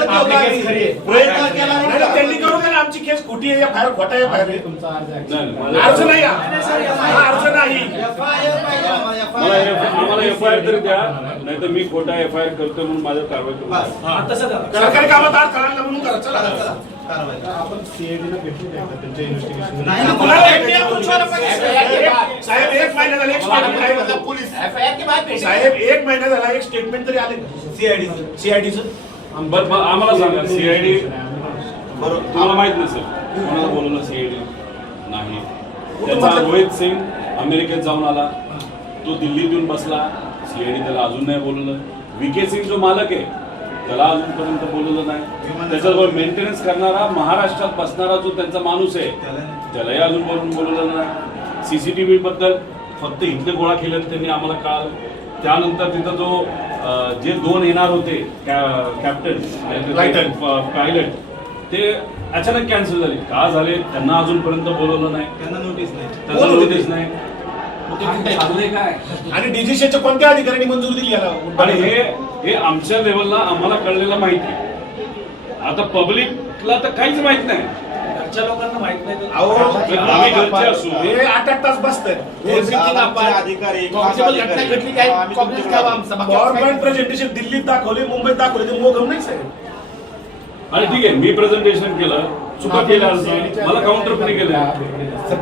प्रयत्न केला नाही, त्यांनी करू द्या ना, आमची केस खोटी आहे, फायर खोटा आहे, फायर अर्ज नाही, अर्ज नाही, आम्हाला एफआयआर तरी द्या, नाही तर मी खोटा एफआयआर करतो म्हणून माझ्यावर कारवाई करू. सरकारी कामात आड करायला म्हणून करा. चला आपण सीआयडीला भेटली त्यांच्या इन्व्हेस्टिगेशन साहेब 1 महिना झाला एक स्टेटमेंट पोलीस साहेब 1 महिना झाला एक स्टेटमेंट तरी आले सीआयडीचं. आम्हाला सांगा सीआयडी तुम्हाला माहित नसेल कोणाला बोलवलं सीआयडी नाही. त्याचा रोहित सिंग अमेरिकेत जाऊन आला, तो दिल्लीत येऊन बसला, सीआयडी त्याला अजून नाही बोलवलं. विके सिंग जो मालक आहे त्याला अजूनपर्यंत बोलवलं नाही. त्याच्याजवळ मेंटेनन्स करणारा महाराष्ट्रात बसणारा जो त्यांचा माणूस आहे त्यालाही अजून बोलवलं नाही. सीसीटीव्ही बद्दल फक्त इथले गोळा केले त्यांनी आम्हाला कळालं. त्यानंतर तिथं जो जे 2 येणार होते कॅप्टन पायलट ते अचानक कॅन्सल झाले. का झाले त्यांना अजूनपर्यंत बोलवलं नाही, त्यांना नोटीस नाही. आणि डीजीसीच्या कोणत्या अधिकाऱ्यांनी मंजुरी दिली याला? आणि हे आमच्या लेवलला आम्हाला कळलेलं माहिती. आता पब्लिकला तर काहीच माहित नाही, घरच्या लोकांना माहित नाही. आम्ही घरचे असू हे 8-8 तास बसतात. गव्हर्नमेंट प्रेझेंटेशन दिल्लीत दाखवले, मुंबईत दाखवले, ते मोगम नाही साहेब. आणि ठीक आहे मी प्रेझेंटेशन केलं, चुका केल्या मला काउंटर पण केलं.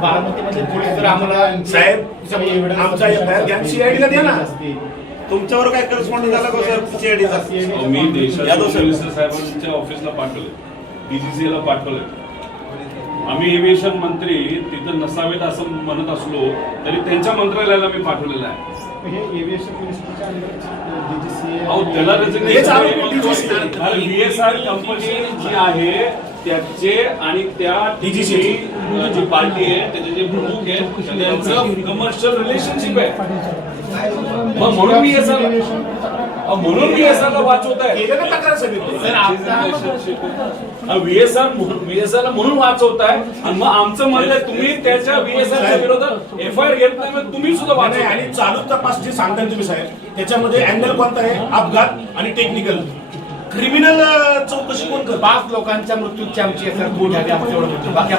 बारामतीमध्ये पोलीस जर आम्हाला साहेब आमचा एफआयआर घ्या, सीआयडीला द्या ना. तुमच्यावर काय करस्पॉन्डिंग झाला का सर सीआयडीचा? मी देशाच्या मिनिस्टर साहेबांच्या ऑफिसला पाठवले, डीजीसीला पाठवले. आम्ही एव्हिएशन मंत्री तिथं नसावेत असं म्हणत असलो तरी त्यांच्या मंत्रालयाला मी पाठवलेलं आहे. त्याला VSR कंपनी जी आहे त्याचे आणि त्या डीजीसी जी पार्टी आहे त्याचे जे प्रमुख आहे त्यांचं कमर्शियल रिलेशनशिप आहे. मग म्हणून VSR ला वाचवत आहे. VSR ला म्हणून वाचवत आहे. आणि मग आमचं म्हणणं आहे तुम्ही त्याच्या VSR च्या विरोधात एफआयआर घेत नाही, तुम्ही सुद्धा वाचवताय. आणि चालू तपास जे सांगताय तुम्ही साहेब त्याच्यामध्ये अँगल कोणता आहे? अपघात आणि टेक्निकल. क्रिमिनल चौकशी कोण करतं? 5 लोकांच्या मृत्यूची आमची एफआयआर कोण घ्यावी आमचं एवढं म्हणतो. बाकी